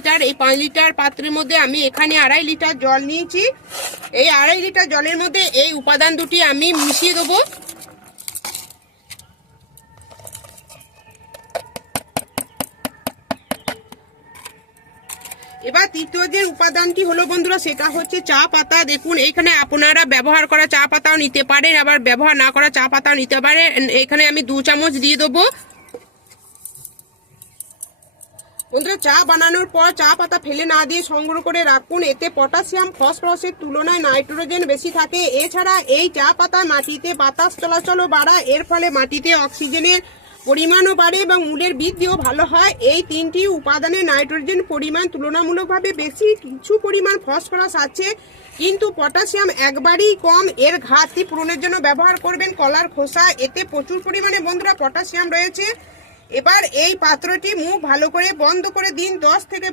Litre. এই 5 litre পাত্রের মধ্যে আমি এখানে 2.5 লিটার জল নিয়েছি। এই 2.5 লিটার জলের মধ্যে এই উপাদান দুটি আমি মিশিয়ে দেবো। এবার তৃতীয় যে উপাদানটি হলো বন্ধুরা, সেটা হচ্ছে চা পাতা। দেখুন এখানে আপনারা ব্যবহার করা চা পাতাও নিতে পারেন, আবার ব্যবহার না করা চা পাতাও নিতে পারেন। এখানে আমি 2 চামচ দিয়ে দেবো। বন্ধুরা, চা বানানোর পর চা পাতা ফেলে না দিয়ে সংগ্রহ করে রাখুন। এতে পটাশিয়াম ফসফরাসের তুলনায় নাইট্রোজেন বেশি থাকে। এছাড়া এই চা পাতা মাটিতে বাতাস চলাচলও বাড়ায়। এর ফলে মাটিতে অক্সিজেনের পরিমাণও বাড়ে এবং মূলের বৃদ্ধিও ভালো হয়। এই 3টি উপাদানে নাইট্রোজেন পরিমাণ তুলনামূলকভাবে বেশি, কিছু পরিমাণ ফসফরাস আছে, কিন্তু পটাশিয়াম একবারেই কম। এর ঘাটতি পূরণের জন্য ব্যবহার করবেন কলার খোসা। এতে প্রচুর পরিমাণে বন্ধুরা পটাশিয়াম রয়েছে। এবার এই পাত্রটি মুখ ভালো করে বন্ধ করে দিন 10 থেকে